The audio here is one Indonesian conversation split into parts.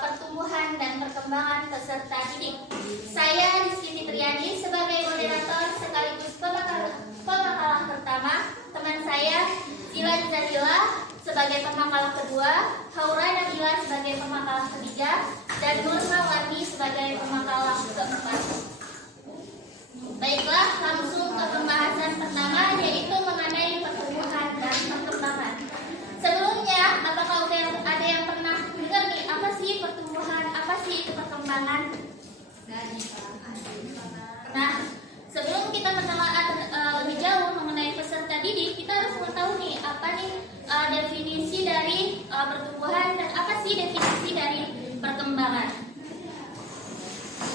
pertumbuhan dan perkembangan peserta didik. Saya Rizky Fitriani sebagai moderator sekaligus pemakalah pertama, teman saya Zilan Zahila sebagai pemakalah kedua, Haura Nabila sebagai pemakalah ketiga, dan Nurma Warni sebagai pemakalah keempat. Baiklah, langsung ke pembahasan pertama, yaitu mengenai pertumbuhan dan perkembangan. Sebelumnya, apakah ada yang pernah dengar nih, apa sih pertumbuhan, apa sih itu perkembangan? Nah, sebelum kita menelaah lebih jauh mengenai peserta didik, kita harus mengetahui nih, apa nih definisi dari pertumbuhan dan apa sih definisi dari perkembangan.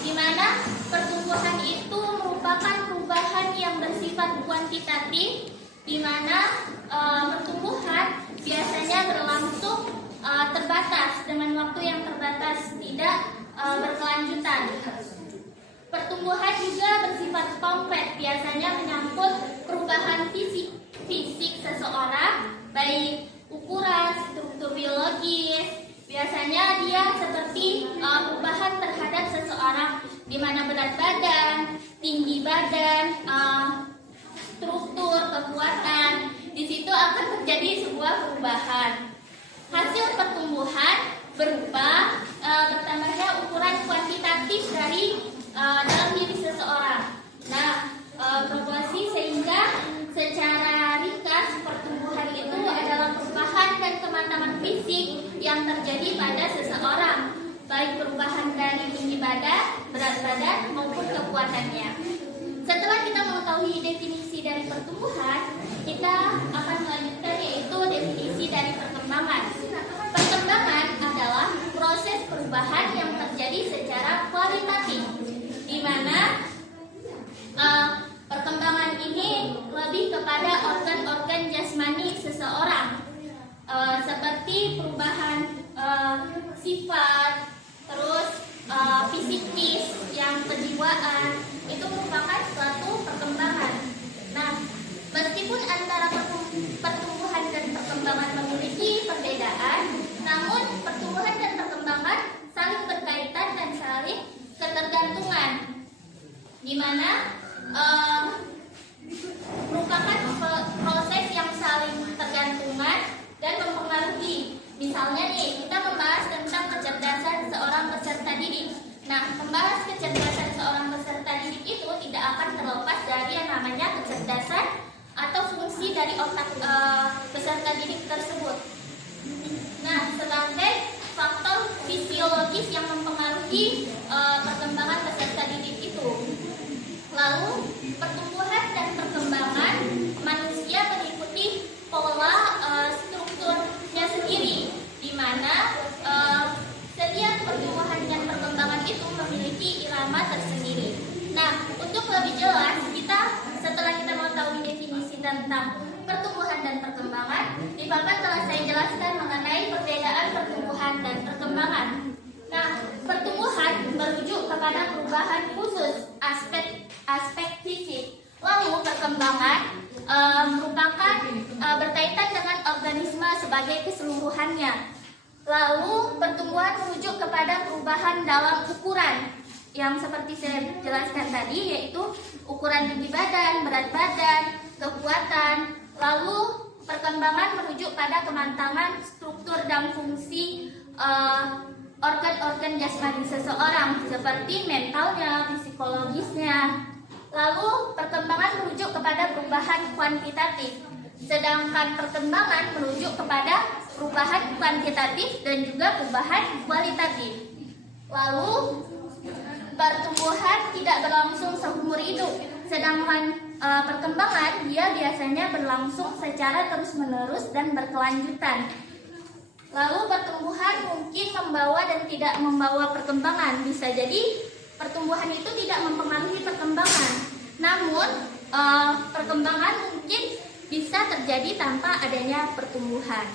Di mana pertumbuhan itu merupakan perubahan yang bersifat kuantitatif, di mana pertumbuhan biasanya berlangsung terbatas dengan waktu yang terbatas, tidak berkelanjutan. Pertumbuhan juga bersifat konkret, biasanya menyangkut perubahan fisik seseorang, baik ukuran, struktur biologis. Biasanya dia seperti perubahan terhadap seseorang, di mana berat badan, tinggi badan, struktur, kekuatan, di situ akan terjadi sebuah perubahan. Hasil pertumbuhan berupa bertambahnya ukuran kuantitatif dari dalam diri seseorang. Nah, proporsi sehingga secara ringkas pertumbuhan itu adalah perubahan dan kematangan fisik yang terjadi pada seseorang, baik perubahan dari tinggi badan, berat badan maupun kekuatannya. Setelah kita mengetahui definisi dari pertumbuhan, kita akan melanjutkan yaitu definisi dari perkembangan. Perkembangan adalah proses perubahan yang terjadi secara kualitatif, di mana perkembangan ini lebih kepada organ-organ jasmani seseorang, seperti perubahan sifat, terus fisikis, yang kejiwaan, itu merupakan suatu perkembangan. Nah, meskipun antara pertumbuhan dan perkembangan memiliki perbedaan, namun pertumbuhan dan perkembangan saling berkaitan dan saling ketergantungan, di mana merupakan proses yang saling tergantungan dan mempengaruhi. Misalnya nih, kita membahas tentang kecerdasan seorang peserta didik. Nah, membahas kecerdasan seorang peserta didik itu tidak akan terlepas dari yang namanya kecerdasan atau fungsi dari otak peserta didik tersebut. Nah, sebagai faktor fisiologis yang mempengaruhi perkembangan peserta didik itu. Lalu, pertumbuhan dan perkembangan manusia mengikuti pola strukturnya sendiri, di mana setiap pertumbuhan dan perkembangan itu memiliki irama tersendiri. Nah, untuk lebih jelas, setelah kita mengetahui definisi tentang pertumbuhan dan perkembangan, di papan telah saya jelaskan mengenai perbedaan pertumbuhan dan perkembangan. Nah, pertumbuhan merujuk kepada perubahan khusus aspek fisik. Lalu perkembangan merupakan berkaitan dengan organisme sebagai keseluruhannya. Lalu pertumbuhan merujuk kepada perubahan dalam ukuran yang seperti saya jelaskan tadi, yaitu ukuran tinggi badan, berat badan, kekuatan. Lalu perkembangan merujuk pada kematangan struktur dan fungsi organ-organ jasmani seseorang, seperti mentalnya, psikologisnya. Lalu perkembangan merujuk kepada perubahan kuantitatif, sedangkan perkembangan merujuk kepada perubahan kuantitatif dan juga perubahan kualitatif. Lalu pertumbuhan tidak berlangsung seumur hidup, sedangkan perkembangan dia biasanya berlangsung secara terus-menerus dan berkelanjutan. Lalu pertumbuhan mungkin membawa dan tidak membawa perkembangan. Bisa jadi pertumbuhan itu tidak mempengaruhi perkembangan, namun perkembangan mungkin bisa terjadi tanpa adanya pertumbuhan.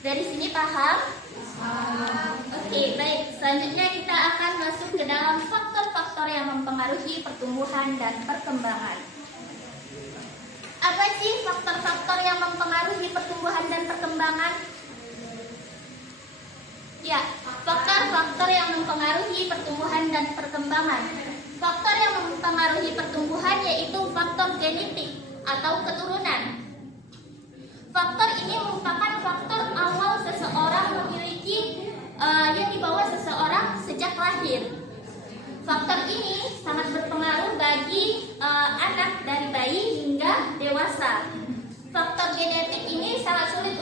Dari sini paham? Oke, baik. Selanjutnya kita akan masuk ke dalam faktor-faktor yang mempengaruhi pertumbuhan dan perkembangan. Apa sih faktor-faktor yang mempengaruhi pertumbuhan dan perkembangan? Ya, faktor mempengaruhi pertumbuhan dan perkembangan. Faktor yang mempengaruhi pertumbuhan yaitu faktor genetik atau keturunan. Faktor ini merupakan faktor awal seseorang memiliki yang dibawa seseorang sejak lahir. Faktor ini sangat berpengaruh bagi anak dari bayi hingga dewasa. Faktor genetik ini sangat sulit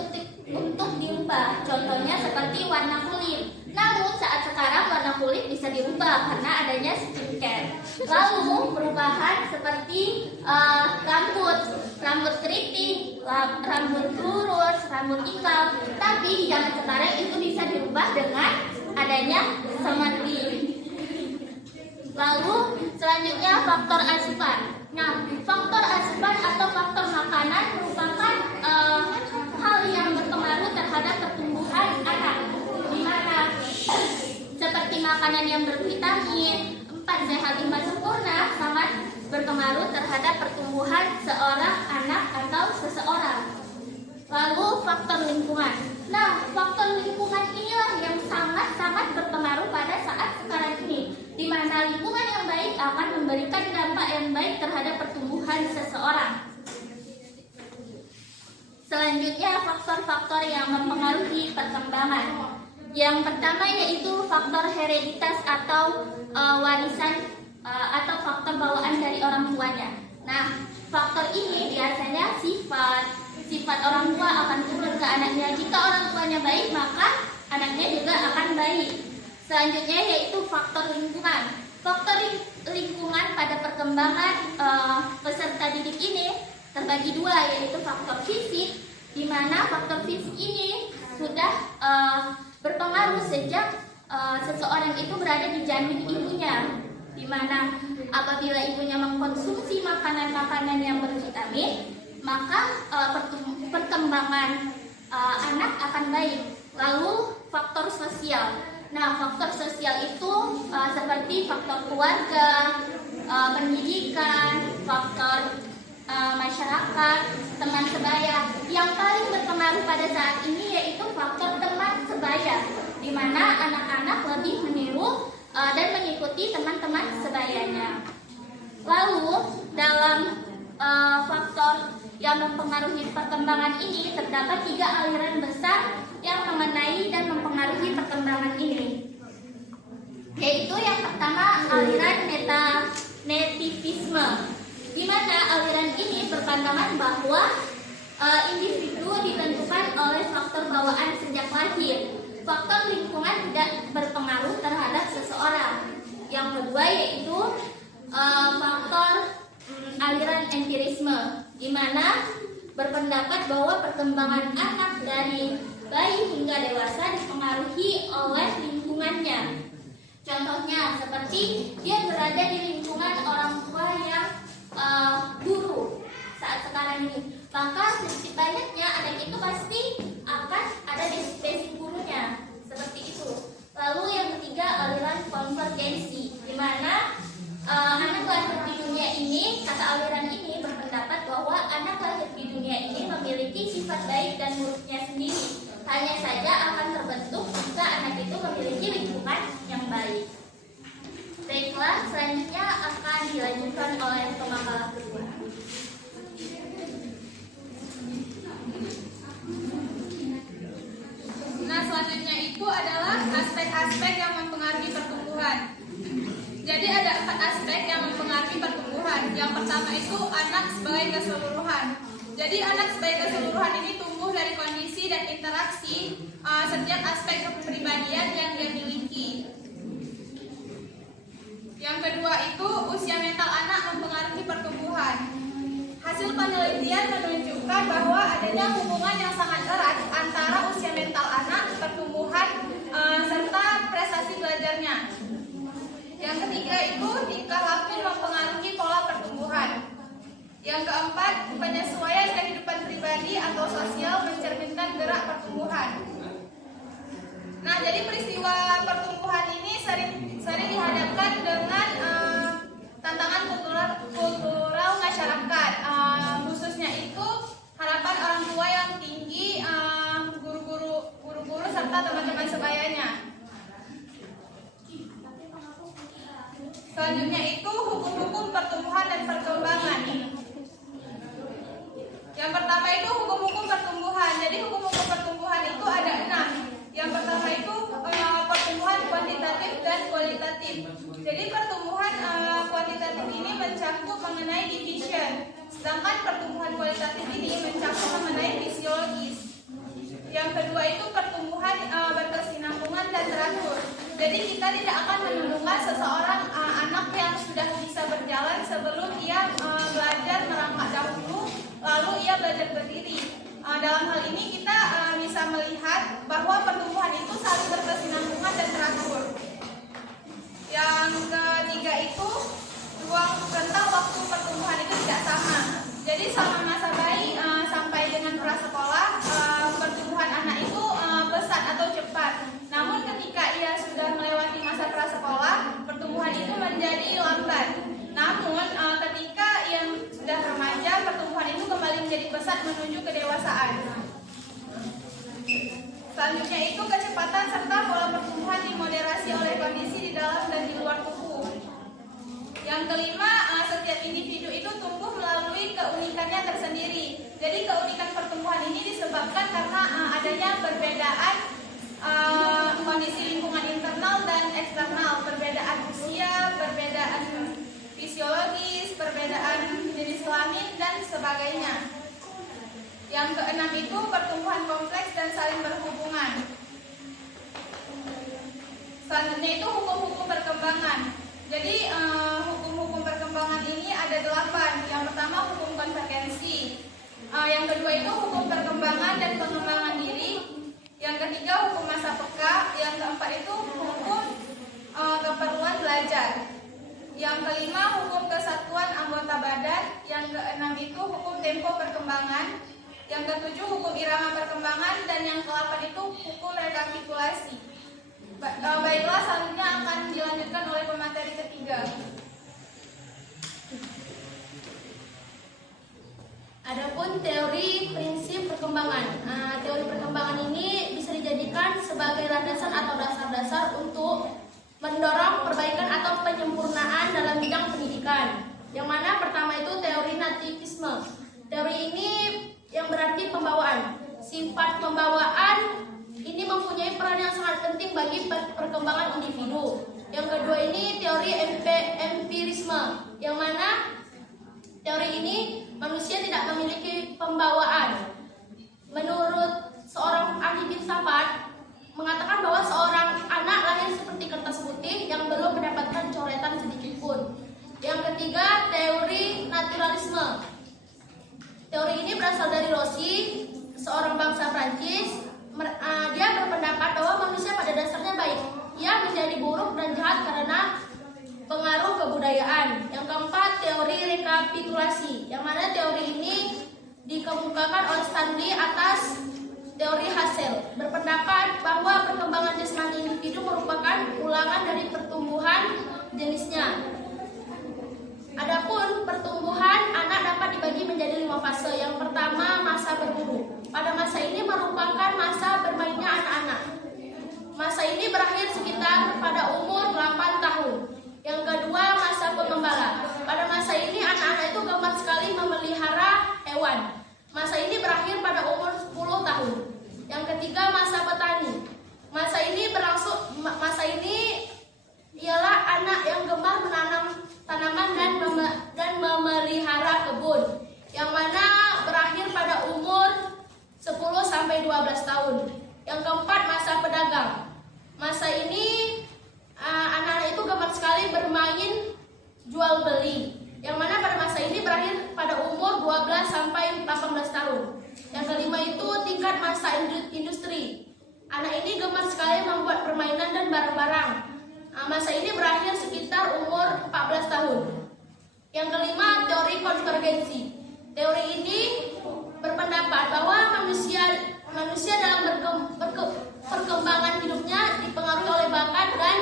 untuk diubah. Contohnya seperti warna kulit. Namun saat sekarang warna kulit bisa dirubah karena adanya skincare. Lalu perubahan seperti rambut keriting, rambut lurus, rambut ikal. Tapi di zaman sekarang itu bisa dirubah dengan adanya semati. Lalu selanjutnya faktor asupan. Nah, faktor asupan atau faktor makanan merupakan hal yang berpengaruh terhadap pertumbuhan anak, di mana seperti makanan yang bervitamin, 4 sehat 5 sempurna sangat berpengaruh terhadap pertumbuhan seorang anak atau seseorang. Lalu faktor lingkungan. Nah, faktor lingkungan inilah yang sangat-sangat berpengaruh pada saat sekarang ini, di mana lingkungan yang baik akan memberikan dampak yang baik terhadap pertumbuhan seseorang. Selanjutnya, faktor-faktor yang mempengaruhi perkembangan. Yang pertama yaitu faktor hereditas atau warisan atau faktor bawaan dari orang tuanya. Nah, faktor ini biasanya sifat orang tua akan turun ke anaknya. Jika orang tuanya baik, maka anaknya juga akan baik. Selanjutnya yaitu faktor lingkungan. Faktor lingkungan pada perkembangan peserta didik ini terbagi dua, yaitu faktor fisik, di mana faktor fisik ini sudah berpengaruh sejak seseorang itu berada di janin ibunya, di mana apabila ibunya mengkonsumsi makanan-makanan yang bervitamin, maka perkembangan anak akan baik. Lalu faktor sosial. Nah, faktor sosial itu seperti faktor keluarga, pendidikan, faktor masyarakat, teman sebaya. Yang paling berpengaruh pada saat ini yaitu faktor teman sebaya, di mana anak-anak lebih meniru dan mengikuti teman-teman sebayanya. Lalu dalam faktor yang mempengaruhi perkembangan ini terdapat 3 aliran besar yang mengenai dan mempengaruhi perkembangan ini, yaitu yang pertama aliran metafisisme, di mana aliran ini berpandangan bahwa individu ditentukan oleh faktor bawaan sejak lahir. Faktor lingkungan tidak berpengaruh terhadap seseorang. Yang kedua yaitu faktor aliran empirisme, di mana berpendapat bahwa perkembangan anak dari bayi hingga dewasa dipengaruhi oleh lingkungannya. Contohnya seperti dia berada di lingkungan orang tua yang guru saat sekarang ini, maka sedikit banyaknya anak itu pasti akan ada di basic gurunya, seperti itu. Lalu yang ketiga aliran konvergensi, di mana anak lahir di dunia ini, kata aliran ini berpendapat bahwa anak lahir di dunia ini memiliki sifat baik dan buruknya sendiri. Hanya saja akan terbentuk jika anak itu memiliki lingkungan yang baik. Baiklah, selanjutnya akan dilanjutkan oleh pemakaran kedua. Nah, selanjutnya itu adalah aspek-aspek yang mempengaruhi pertumbuhan. Jadi ada 4 aspek yang mempengaruhi pertumbuhan. Yang pertama itu anak sebagai keseluruhan. Jadi anak sebagai keseluruhan ini tumbuh dari kondisi dan interaksi setiap aspek kepribadian yang dia miliki. Yang kedua itu usia mental anak mempengaruhi pertumbuhan. Hasil penelitian menunjukkan bahwa adanya hubungan yang sangat erat antara usia mental anak, pertumbuhan, serta prestasi belajarnya. Yang ketiga itu tingkah laku mempengaruhi pola pertumbuhan. Yang keempat, penyesuaian kehidupan pribadi atau sosial mencerminkan gerak pertumbuhan. Nah, jadi peristiwa pertumbuhan ini sering dihadapkan dengan tantangan kultural masyarakat, khususnya itu harapan orang tua yang tinggi, guru-guru serta teman-teman sebayanya. Selanjutnya itu hukum-hukum pertumbuhan dan perkembangan. Yang pertama itu hukum-hukum pertumbuhan. Jadi hukum-hukum pertumbuhan itu ada 6. Yang pertama itu pertumbuhan kuantitatif dan kualitatif. Jadi pertumbuhan kuantitatif ini mencakup mengenai division, sedangkan pertumbuhan kualitatif ini mencakup mengenai fisiologis. Yang kedua itu pertumbuhan berkesinambungan dan teratur. Jadi kita tidak akan menemukan seseorang anak yang sudah bisa berjalan sebelum ia belajar merangkak dahulu, lalu ia belajar berdiri. Dalam hal ini kita bisa melihat bahwa pertumbuhan itu saling berkesinambungan dan teratur. Yang ketiga itu ruang rentang waktu pertumbuhan itu tidak sama. Jadi selama masa bayi sampai dengan prasekolah, pertumbuhan anak itu pesat atau cepat. Namun ketika ia sudah melewati masa prasekolah, pertumbuhan itu menjadi lambat. Namun ketika ia sudah remaja, pertumbuhan itu kembali menjadi pesat menuju kedewasaan. Selanjutnya itu kecepatan serta pola pertumbuhan dimoderasi oleh kondisi di dalam dan di luar tubuh. Yang kelima, setiap individu itu tumbuh melalui keunikannya tersendiri. Jadi keunikan pertumbuhan ini disebabkan karena adanya perbedaan kondisi lingkungan internal dan eksternal, perbedaan usia, perbedaan fisiologis, perbedaan jenis kelamin dan sebagainya. Yang keenam itu pertumbuhan kompleks dan saling berhubungan. Selanjutnya itu hukum-hukum perkembangan. Jadi hukum-hukum perkembangan ini ada 8. Yang pertama hukum konvergensi. Yang kedua itu hukum perkembangan dan pengembangan diri. Yang ketiga hukum masa peka. Yang keempat itu hukum keperluan belajar. Yang kelima hukum kesatuan anggota badan. Yang keenam itu hukum tempo perkembangan. Yang ketujuh hukum irama perkembangan. Dan yang ke-8 itu hukum rekapitulasi. Baiklah, selanjutnya akan dilanjutkan oleh pemateri ketiga. Adapun teori prinsip perkembangan. Teori perkembangan ini bisa dijadikan sebagai landasan atau dasar-dasar untuk mendorong perbaikan atau penyempurnaan dalam bidang pendidikan. Yang mana pertama itu teori nativisme. Teori ini yang berarti pembawaan. Sifat pembawaan ini mempunyai peran yang sangat penting bagi perkembangan individu. Yang kedua ini teori empirisme, yang mana teori ini manusia tidak memiliki pembawaan. Menurut seorang ahli filsafat mengatakan bahwa seorang anak lahir seperti kertas putih yang belum mendapatkan coretan sedikit pun. Yang ketiga teori naturalisme. Teori ini berasal dari Rossi, seorang bangsa Prancis. Dia berpendapat bahwa manusia pada dasarnya baik. Ia menjadi buruk dan jahat karena pengaruh kebudayaan. Yang keempat, teori rekapitulasi, yang mana teori ini dikemukakan oleh Stanley atas teori Hassel. Berpendapat bahwa perkembangan jasmani individu merupakan ulangan dari pertumbuhan jenisnya. Adapun pertumbuhan anak dapat dibagi menjadi 5 fase. Yang pertama, masa berburu. Pada masa ini merupakan masa bermainnya anak-anak. Masa ini berakhir sekitar pada umur 8 tahun. Yang kedua, masa pengembala. Pada masa ini anak-anak itu gemar sekali memelihara hewan. Masa ini berakhir pada umur 10 tahun. Yang ketiga, masa petani. Masa ini ialah anak yang gemar menanam tanaman dan memelihara kebun, yang mana berakhir pada umur 10-12 tahun. Yang keempat, masa pedagang. Masa ini anak-anak itu gemar sekali bermain jual beli, yang mana pada masa ini berakhir pada umur 12-18 tahun. Yang kelima itu tingkat masa industri. Anak ini gemar sekali membuat permainan dan barang-barang. Masa ini berakhir sekitar umur 14 tahun. Yang kelima, teori konvergensi. Teori ini berpendapat bahwa manusia dalam perkembangan hidupnya dipengaruhi oleh bakat dan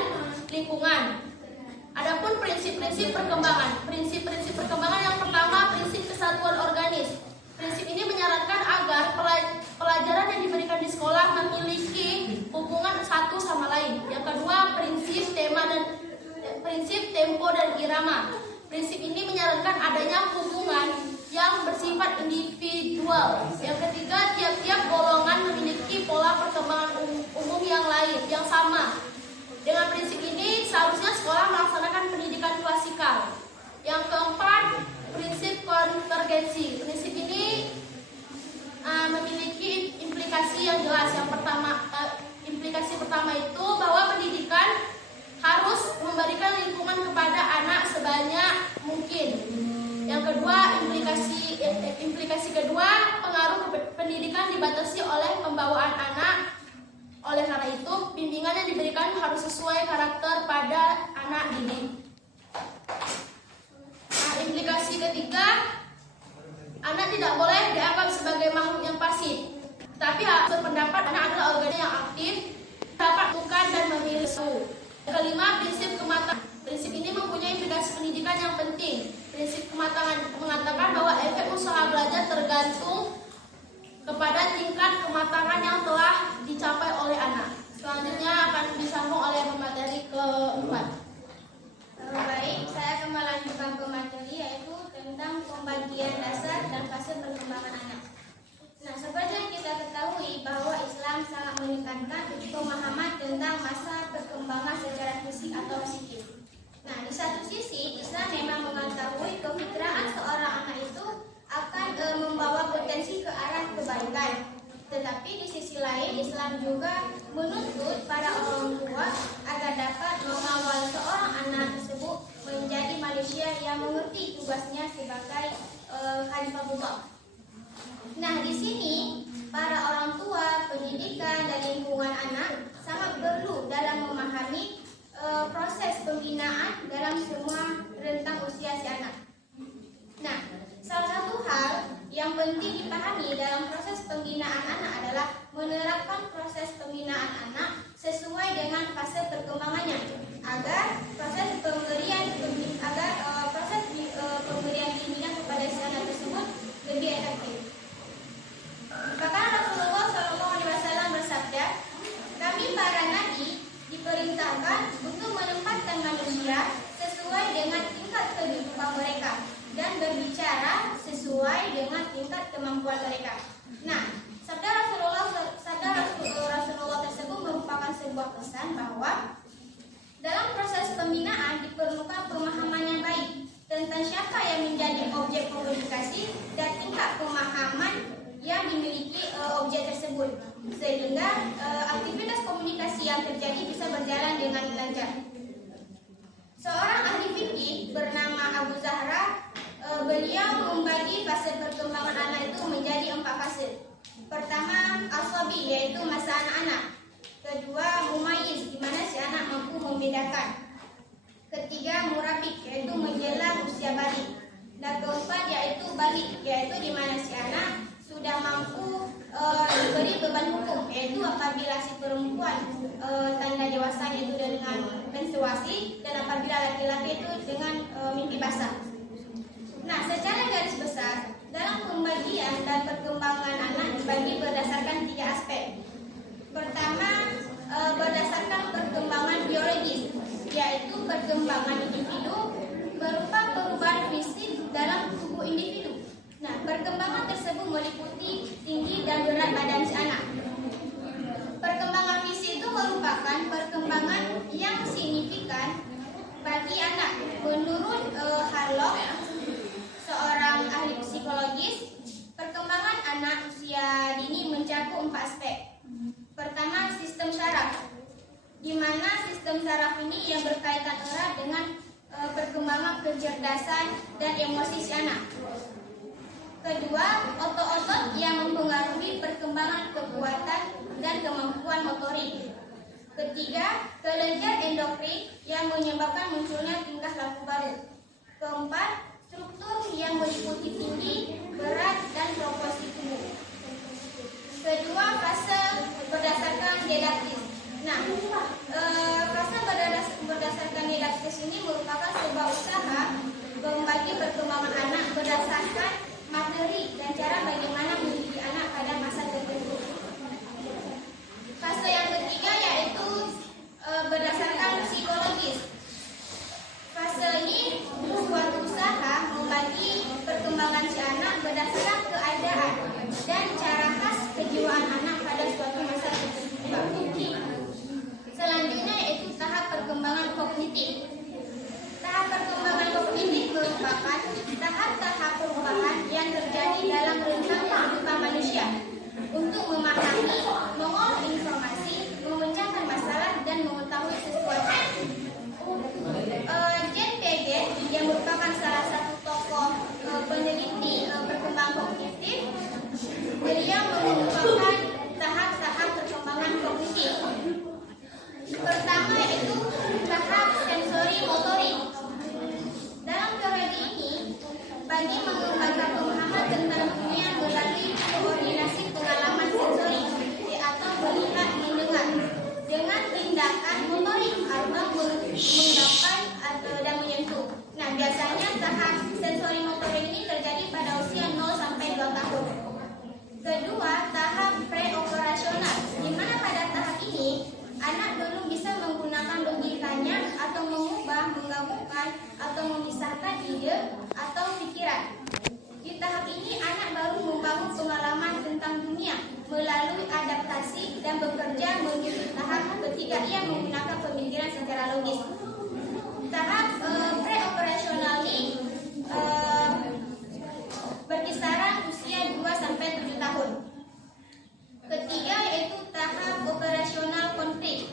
lingkungan. Adapun prinsip-prinsip perkembangan. Prinsip-prinsip perkembangan yang pertama, prinsip kesatuan organis. Prinsip ini menyarankan agar pelajaran yang diberikan di sekolah memiliki hubungan satu sama lain. Yang kedua, prinsip tempo dan irama. Prinsip ini menyarankan adanya hubungan yang bersifat individual. Yang ketiga, tiap-tiap golongan memiliki pola perkembangan umum yang lain, yang sama. Dengan prinsip ini, seharusnya sekolah melaksanakan pendidikan klasikal. Yang keempat, prinsip konvergensi. Prinsip ini memiliki implikasi yang jelas. Yang pertama, implikasi pertama itu bahwa pendidikan harus memberikan lingkungan kepada anak sebanyak mungkin. Yang kedua, implikasi kedua, pengaruh pendidikan dibatasi oleh pembawaan anak. Oleh karena itu, bimbingan yang diberikan harus sesuai karakter pada anak didik. Nah, implikasi ketiga, anak tidak boleh dianggap sebagai makhluk yang pasif, tapi harus berpendapat anak adalah organ yang aktif, dapat bukan dan memilih. Kelima, prinsip kematangan. Prinsip ini mempunyai implikasi pendidikan yang penting. Prinsip kematangan mengatakan bahwa efek usaha belajar tergantung kepada tingkat kematangan yang telah dicapai oleh anak. Selanjutnya akan disambung oleh pemateri keempat. Baik, saya akan melanjutkan pemateri yaitu tentang pembagian dasar dan fase perkembangan anak. Nah, seperti yang kita ketahui bahwa Islam sangat menekankan pemahaman tentang masa perkembangan secara fisik atau psikis. Nah, di satu sisi Islam memang mengetahui kefitraan seorang anak itu akan membawa potensi ke arah kebaikan. Tetapi di sisi lain Islam juga menuntut para orang tua agar dapat mengawal seorang anak tersebut menjadi manusia yang mengerti tugasnya sebagai khalifah. Nah, di sini para orang tua, pendidikan dan lingkungan anak sangat perlu dalam memahami proses pembinaan dalam semua rentang usia si anak. Nah, salah satu hal yang penting dipahami dalam proses pembinaan anak adalah menerapkan proses pembinaan anak sesuai dengan fase perkembangannya agar proses pemberian bimbingan kepada si anak tersebut lebih efektif. Bahkan Rasulullah SAW bersabda, kami para nabi diperintahkan untuk menempatkan manusia sesuai dengan tingkat kehidupan mereka dan berbicara sesuai dengan tingkat kemampuan mereka. Nah, sabda Rasulullah tersebut merupakan sebuah pesan bahwa dalam proses pembinaan diperlukan pemahaman yang baik tentang siapa yang menjadi objek komunikasi dan tingkat pemahaman yang dimiliki objek tersebut, sehingga aktivitas komunikasi yang terjadi bisa berjalan dengan lancar. Seorang ahli fikih bernama Abu Zahra, beliau membagi fase perkembangan anak itu menjadi 4 fase. Pertama, asabi, yaitu masa anak-anak. Kedua, mumayyiz, di mana si anak mampu membedakan. Ketiga, murabik, yaitu menjelang usia balik. Dan keempat, yaitu balik, yaitu di mana si anak sudah mampu diberi beban hukum, yaitu apabila si perempuan tanda dewasa itu dengan menstruasi dan apabila laki-laki itu dengan mimpi basah. Nah, secara garis besar dalam pembagian dan perkembangan anak dibagi berdasarkan 3 aspek. Pertama, berdasarkan perkembangan biologis, yaitu perkembangan individu berupa perubahan fisik dalam tubuh individu. Nah, perkembangan tersebut meliputi tinggi dan berat badan si anak. Perkembangan fisik itu merupakan perkembangan yang signifikan bagi anak. Menurut Harlock, seorang ahli psikologis, perkembangan anak usia dini mencakup 4 aspek. Pertama, sistem saraf, di mana sistem saraf ini yang berkaitan erat dengan perkembangan kecerdasan dan emosi si anak. Kedua, otot-otot yang mempengaruhi perkembangan kekuatan dan kemampuan motorik. Ketiga, kelenjar endokrin yang menyebabkan munculnya tingkah laku baru. Keempat, struktur yang meliputi tinggi, berat, dan proporsi tubuh. Kedua, fase berdasarkan didaktis. Nah, fase berdasarkan didaktis ini merupakan sebuah usaha membagi perkembangan anak berdasarkan materi dan cara bagaimana mendidik anak pada masa tertentu. Fase yang ketiga yaitu berdasarkan psikologis. Fase ini bagi mengembangkan pemahaman tentang dunia melalui koordinasi pengalaman sensori atau melihat mendengar dengan tindakan motorik atau menggapai dan menyentuh. Nah, biasanya tahap sensori motorik ini terjadi pada usia 0 sampai 2 tahun. Kedua, tahap preoperasional, di mana pada tahap ini anak belum bisa menggunakan logikanya atau mengubah, menggabungkan atau memisahkan ide atau pikiran. Di tahap ini anak baru membangun pengalaman tentang dunia melalui adaptasi dan bekerja menuju tahap ketiga ia menggunakan pemikiran secara logis. Tahap preoperasional ini berkisaran usia 2 sampai 7 tahun. Ketiga yaitu tahap operasional konkret.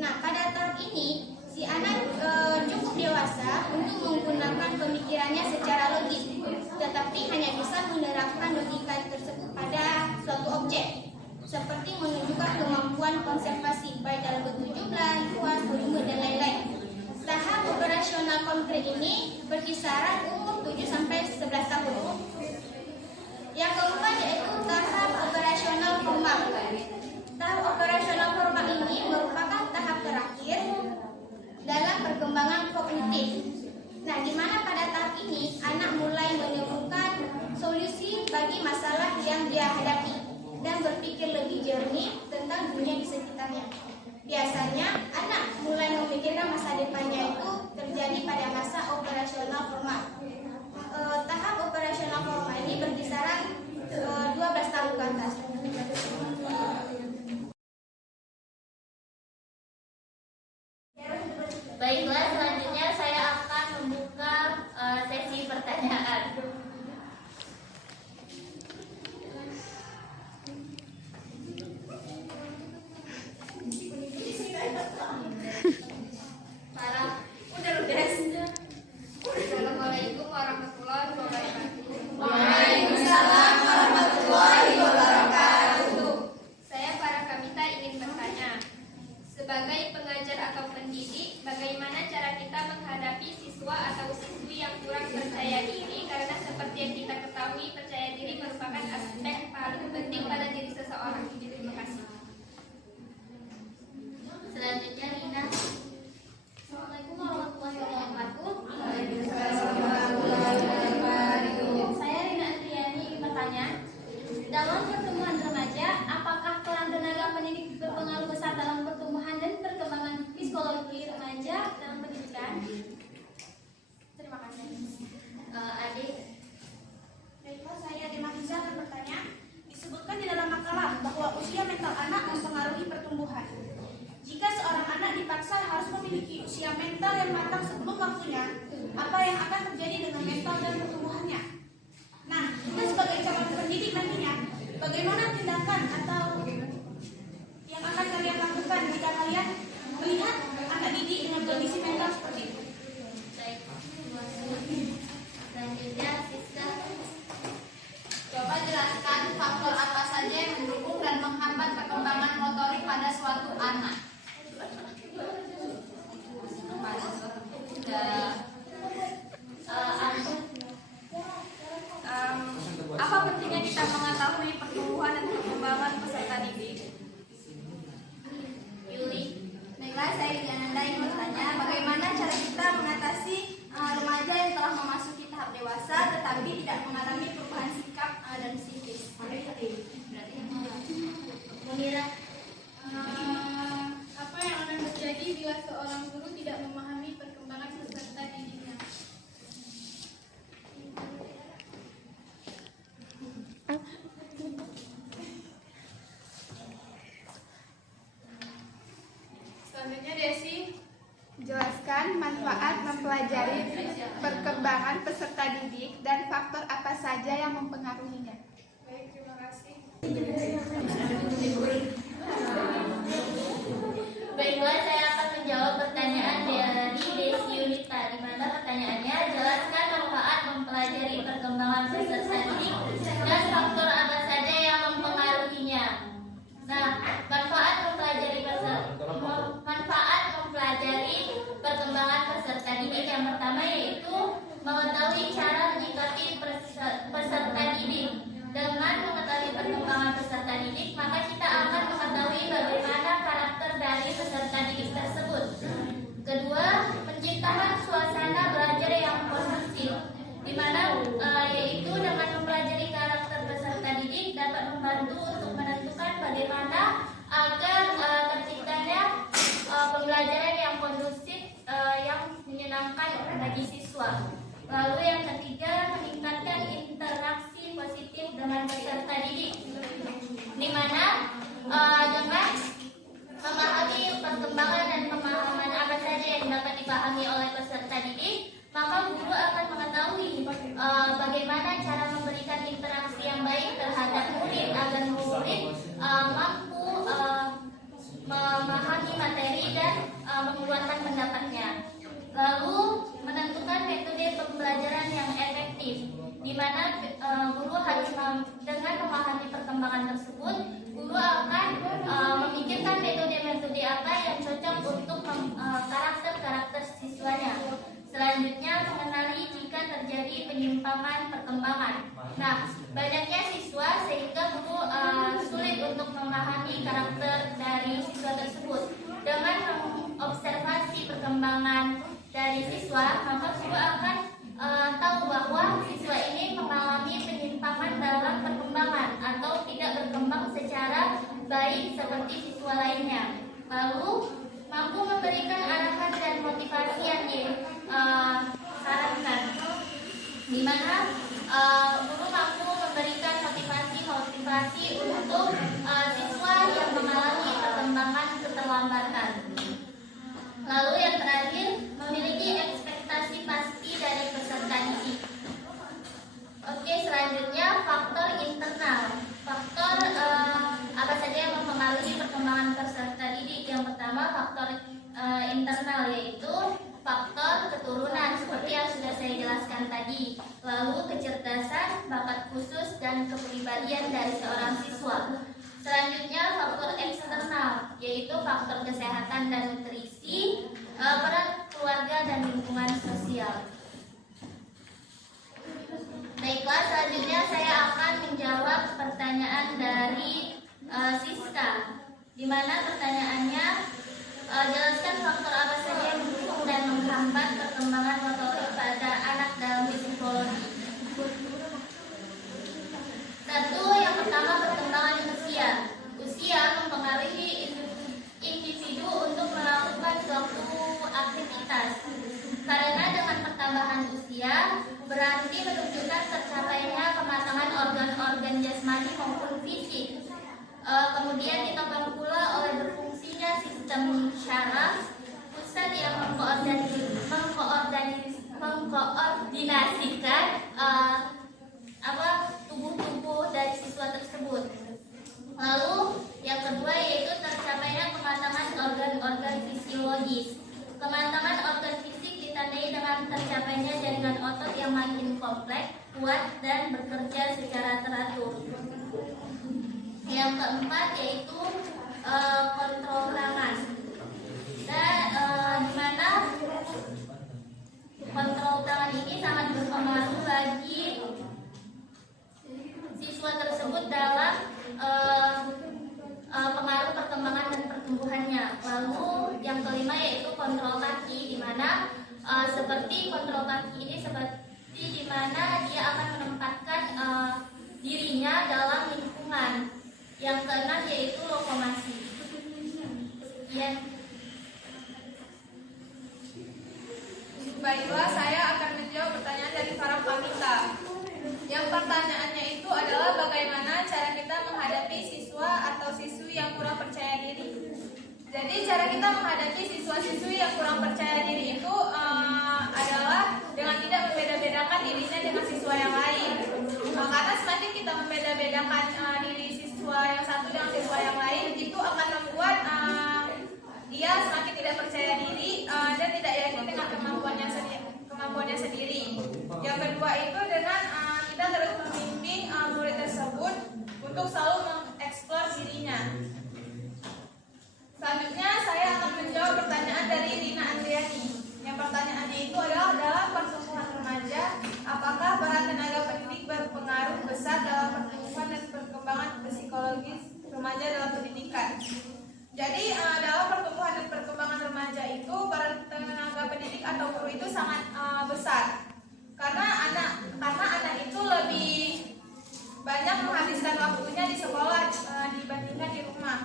Nah, pada tahap ini si anak cukup dewasa untuk menggunakan pemikirannya secara logis, tetapi hanya bisa menerapkan logika tersebut pada suatu objek, seperti menunjukkan kemampuan konservasi baik dalam bentuk jumlah, luas, volume, dan lain-lain. Tahap operasional konkret ini berkisaran umur 7 sampai 11 tahun. Yang keempat yaitu tahap operasional formal. Tahap operasional formal ini merupakan tahap terakhir dalam perkembangan kognitif. Nah, di mana pada tahap ini anak mulai menemukan solusi bagi masalah yang dia hadapi dan berpikir lebih jernih tentang dunia di sekitarnya. Biasanya anak mulai memikirkan masa depannya itu terjadi pada masa operasional formal. Tahap operasional formal ini berkisaran 12 tahun ke atas. Baiklah, selanjutnya saya akan membuka sesi pertanyaan. Assalamualaikum warahmatullahi wabarakatuh. Waalaikumsalam warahmatullahi wabarakatuh. Saya para Kamita ingin bertanya, sebagai pengajar atau pendidik, bagaimana cara kita menghadapi siswa atau siswi yang kurang percaya diri? Karena seperti yang kita ketahui, percaya diri merupakan aspek paling penting pada diri seseorang. Terima kasih. Selanjutnya Rina. Assalamualaikum warahmatullahi wabarakatuh. Saya Rina Andriani ingin bertanya, dalam pertumbuhan remaja, apakah peran tenaga pendidik berpengaruh besar dalam pertumbuhan dan perkembangan psikologi remaja dalam pendidikan? Terima kasih. Adik. Baiklah, saya Demahisa akan bertanya. Disebutkan di dalam makalah bahwa usia mental anak mempengaruhi pertumbuhan. Jika seorang anak dipaksa harus memiliki usia mental yang matang sebelum waktunya, apa yang akan terjadi dengan mental dan pertumbuhannya? Nah, kita sebagai calon pendidik nantinya, bagaimana tindakan atau yang akan kalian lakukan jika kalian melihat anak didik dengan kondisi mental seperti itu? Baik. Selanjutnya Siska. Coba jelaskan faktor apa saja yang mendukung dan menghambat perkembangan motorik pada suatu anak. Apa pentingnya kita mengetahui pertumbuhan dan perkembangan peserta didik? Yuli. Baiklah, saya Diananda ingin bertanya, bagaimana cara kita mengatasi remaja yang telah memasuki tahap dewasa tetapi tidak mengalami perubahan sikap dan psikis? Munira. Apa yang akan terjadi bila seorang guru tidak memahami perkembangan peserta didiknya? Selanjutnya Desi, jelaskan manfaat mempelajari perkembangan peserta didik dan faktor apa saja yang mempengaruhinya. Baik, terima kasih. Baiklah, saya akan menjawab pertanyaan dari Desi Yunita, di mana pertanyaannya jelaskan manfaat mempelajari perkembangan peserta didik dan faktor apa saja yang mempengaruhinya. Nah, manfaat mempelajari perkembangan peserta didik yang pertama yaitu mengetahui cara menyikapi menyenangkan bagi siswa. Lalu yang ketiga, meningkatkan interaksi positif dengan peserta didik, di mana dengan memahami perkembangan dan pemahaman apa saja yang dapat dipahami oleh peserta didik, maka guru akan mengetahui bagaimana cara memberikan interaksi yang baik terhadap murid agar murid mampu memahami materi dan mengeluarkan pendapatnya. Lalu menentukan metode pembelajaran yang efektif, di mana guru harus dengan memahami perkembangan tersebut, guru akan memikirkan metode-metode apa yang cocok untuk karakter-karakter siswanya. Selanjutnya, mengenali jika terjadi penyimpangan perkembangan. Nah, banyaknya siswa sehingga guru sulit untuk memahami karakter dari siswa tersebut. Dengan mengobservasi perkembangan dari siswa, maka guru akan tahu bahwa siswa ini mengalami penyimpangan dalam perkembangan atau tidak berkembang secara baik seperti siswa lainnya. Lalu mampu memberikan arahan dan motivasi yang disarankan, di mana guru mampu memberikan motivasi untuk siswa yang mengalami perkembangan keterlambatan. Lalu yang terakhir, memiliki ekspektasi pasti dari peserta didik. Oke, selanjutnya faktor internal. Faktor apa saja yang mempengaruhi perkembangan peserta didik? Yang pertama, faktor internal, yaitu faktor keturunan seperti yang sudah saya jelaskan tadi. Lalu kecerdasan, bakat khusus, dan kepribadian dari seorang siswa. Selanjutnya faktor eksternal, yaitu faktor kesehatan dan nutrisi, peran keluarga dan lingkungan sosial. Baiklah, selanjutnya saya akan menjawab pertanyaan dari Siska, di mana pertanyaannya, jelaskan faktor apa saja yang mendukung dan menghambat perkembangan motorik pada anak dalam psikologi. Satu, yang pertama, perkembangan usia. Usia mempengaruhi individu untuk melakukan suatu aktivitas. Karena dengan pertambahan usia berarti menunjukkan tercapainya kematangan organ-organ jasmani maupun fisik. Kemudian ditopang pula oleh berfungsinya sistem syaraf, pusat yang mengkoordinasikan tubuh-tubuh dari siswa tersebut. Lalu yang kedua yaitu tercapainya kematangan organ-organ fisiologis. Kematangan organ fisik ditandai dengan tercapainya jaringan otot yang makin kompleks, kuat, dan bekerja secara teratur. Yang keempat yaitu kontrol tangan. Dan di mana kontrol tangan ini sangat berpengaruh bagi siswa tersebut dalam pengaruh perkembangan dan pertumbuhannya. Lalu yang kelima yaitu kontrol kaki, di mana seperti kontrol kaki ini seperti di mana dia akan menempatkan dirinya dalam lingkungan. Yang keenam yaitu lokomasi. Sekian. Baiklah, saya akan menjawab pertanyaan dari para Pamita. Yang pertanyaannya itu adalah bagaimana cara kita menghadapi siswa atau siswi yang kurang percaya diri. Jadi cara kita menghadapi siswa-siswi yang kurang percaya diri itu adalah dengan tidak membeda-bedakan dirinya dengan siswa yang lain. Karena semakin kita membeda-bedakan diri siswa yang satu dengan siswa yang lain, itu akan membuat dia semakin tidak percaya diri dan tidak yakin dengan kemampuannya sendiri. Yang kedua itu dengan kita terus membimbing murid tersebut untuk selalu mengeksplor dirinya. Selanjutnya saya akan menjawab pertanyaan dari Rina Andriani. Yang pertanyaannya itu adalah dalam pertumbuhan remaja, apakah peran tenaga pendidik berpengaruh besar dalam pertumbuhan dan perkembangan psikologis remaja dalam pendidikan? Jadi dalam pertumbuhan dan perkembangan remaja itu peran tenaga pendidik atau guru itu sangat besar. Karena anak itu lebih banyak menghabiskan waktunya di sekolah dibandingkan di rumah.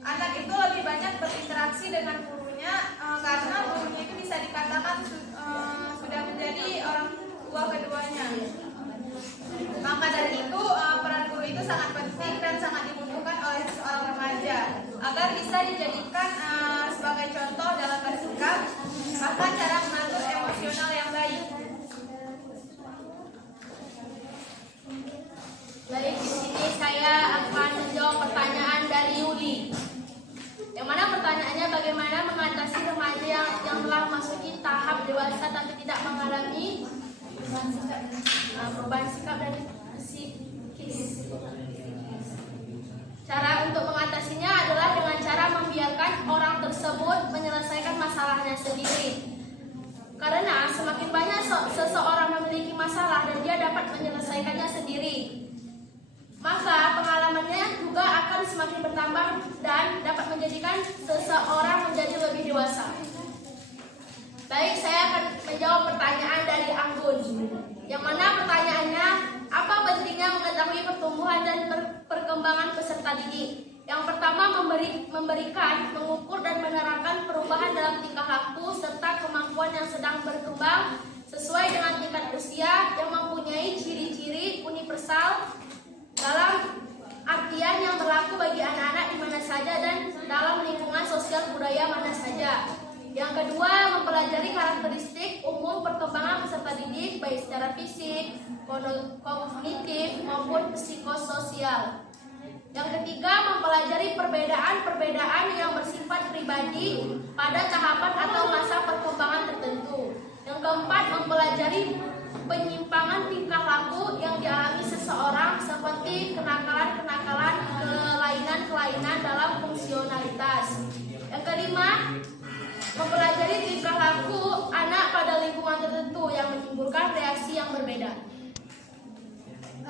Anak itu lebih banyak berinteraksi dengan gurunya karena gurunya itu bisa dikatakan agar bisa dijadikan sebagai contoh dalam bersikap, bahkan cara mengatur emosional yang baik. Baik, di sini saya akan menjawab pertanyaan dari Yuli. Yang mana pertanyaannya bagaimana mengatasi remaja yang telah masuki tahap dewasa tapi tidak mengalami perubahan sikap dan psikis. Cara untuk mengatasinya adalah dengan cara membiarkan orang tersebut menyelesaikan masalahnya sendiri. Karena semakin banyak seseorang memiliki masalah dan dia dapat menyelesaikannya sendiri, maka pengalamannya juga akan semakin bertambah dan dapat menjadikan seseorang menjadi lebih dewasa. Baik, saya akan menjawab pertanyaan dari Anggun. Yang mana pertanyaannya, apa pentingnya mengetahui pertumbuhan dan perkembangan peserta didik? Yang pertama, memberikan, mengukur dan menerapkan perubahan dalam tingkah laku serta kemampuan yang sedang berkembang sesuai dengan tingkat usia yang mempunyai ciri-ciri universal dalam artian yang berlaku bagi anak-anak di mana saja dan dalam lingkungan sosial budaya mana saja. Yang kedua, mempelajari karakteristik umum perkembangan peserta didik baik secara fisik, kognitif maupun psikososial. Yang ketiga, mempelajari perbedaan-perbedaan yang bersifat pribadi pada tahapan atau masa perkembangan tertentu. Yang keempat, mempelajari penyimpangan tingkah laku yang dialami seseorang seperti kenakalan-kenakalan, kelainan-kelainan dalam fungsionalitas. Yang kelima, mempelajari tingkah laku anak pada lingkungan tertentu yang menimbulkan reaksi yang berbeda.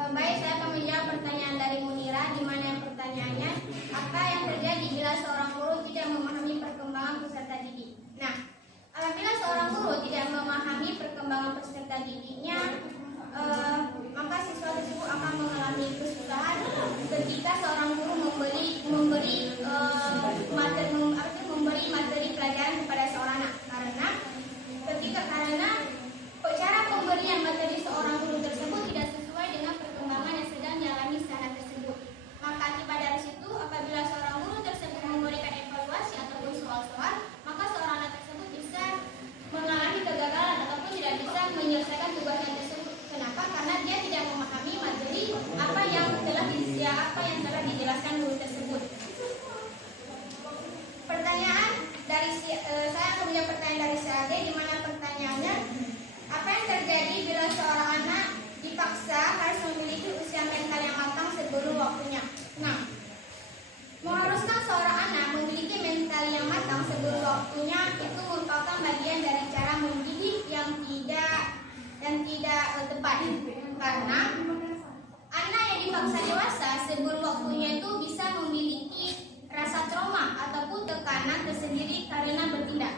Baik, saya akan menjawab pertanyaan dari Munira, di mana yang pertanyaannya, apa yang terjadi bila seorang guru tidak memahami perkembangan peserta didik? Nah, apabila seorang guru tidak memahami perkembangan peserta didiknya, maka siswa tersebut akan mengalami kesusahan ketika seorang guru memberi materi pelajaran kepada seorang anak. Karena cara pemberian materi seorang guru tersebut tidak sesuai dengan perkembangan yang sedang dialami si anak tersebut. Maka akibat dari situ, apabila seorang guru tersebut memberikan evaluasi ataupun soal-soal, maka seorang anak tersebut bisa mengalami kegagalan ataupun tidak bisa menyelesaikan tugasnya tersebut. Kenapa? Karena dia tidak memahami materi apa yang telah dijelaskan guru tersebut. Saya akan menjawab pertanyaan dari CAD, di mana pertanyaannya, apa yang terjadi bila seorang anak dipaksa harus memiliki usia mental yang matang sebelum waktunya? Nah, mengharuskan seorang anak memiliki mental yang matang sebelum waktunya itu merupakan bagian dari cara mendidik yang tidak tepat. Karena anak yang dipaksa dewasa sebelum waktunya itu bisa memiliki rasa trauma ataupun tekanan tersendiri karena bertindak.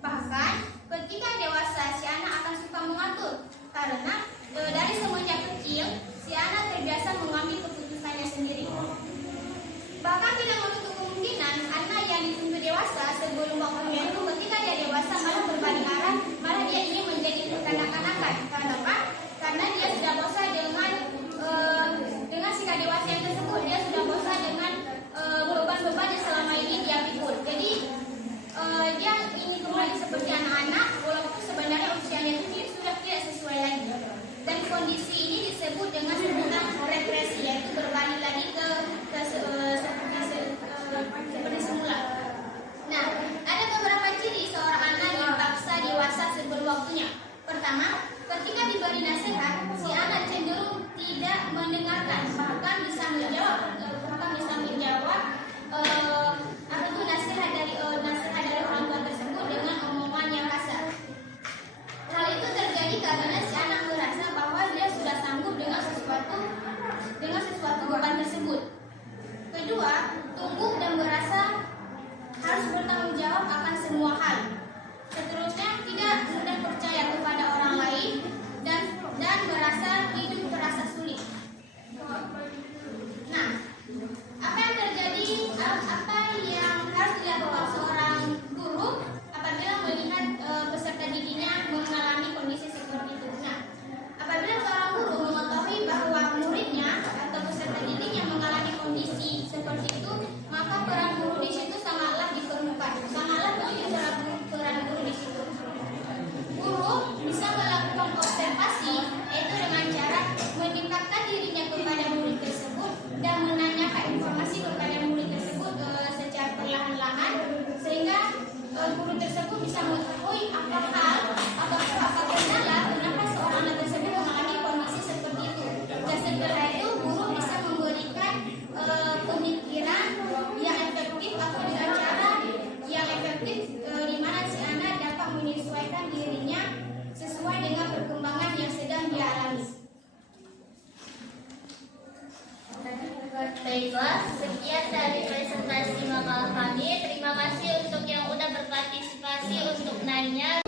Bahkan ketika dewasa, si anak akan suka mengatur karena dari semenjak kecil si anak terbiasa mengambil keputusannya sendiri. Bahkan tidak menutup kemungkinan anak yang dituntut dewasa sebelum waktunya itu ketika dia dewasa malah berbalik arah, malah dia ingin menjadi kekanak-kanakan. Kenapa? Karena dia sudah bosan dengan sikap dewasa yang tersebut. Dia sudah bosan dengan beban-beban yang selama ini dia pikul. Jadi dia ingin kembali seperti anak-anak, walaupun sebenarnya usianya itu sudah tidak sesuai lagi. Dan kondisi ini disebut dengan sebutan regresi, yaitu berbalik lagi ke seperti semula. Nah, ada beberapa ciri seorang anak dipaksa dewasa sebelum waktunya. Pertama, ketika diberi nasihat, si anak cenderung tidak mendengarkan, bahkan bisa menjawab nasihat dari orang tua tersebut dengan omongan yang kasar. Hal itu terjadi karena si anak merasa bahwa dia sudah sanggup dengan sesuatu beban tersebut. Kedua, tumbuh dan merasa harus bertanggung jawab akan semua hal. Seterusnya, tidak mudah percaya kepada orang lain dan merasa hidup terasa sulit. Nah, apa yang harus dilakukan seorang guru apabila melihat peserta didiknya mengalami kondisi seperti itu? Nah, apabila seorang guru mengetahui bahwa muridnya atau peserta didiknya mengalami kondisi seperti itu, maka peran guru di guru tersebut bisa mengetahui apa kendala kenapa seorang anak tersebut mengalami kondisi seperti itu. Dan setelah itu guru bisa memberikan pemikiran yang efektif atau dengan cara yang efektif di mana si anak dapat menyesuaikan dirinya sesuai dengan perkembangan yang sedang dialami. Baiklah, sekian dari presentasi makalah kami. Terima kasih untuk yang udah berpartisipasi untuk nanya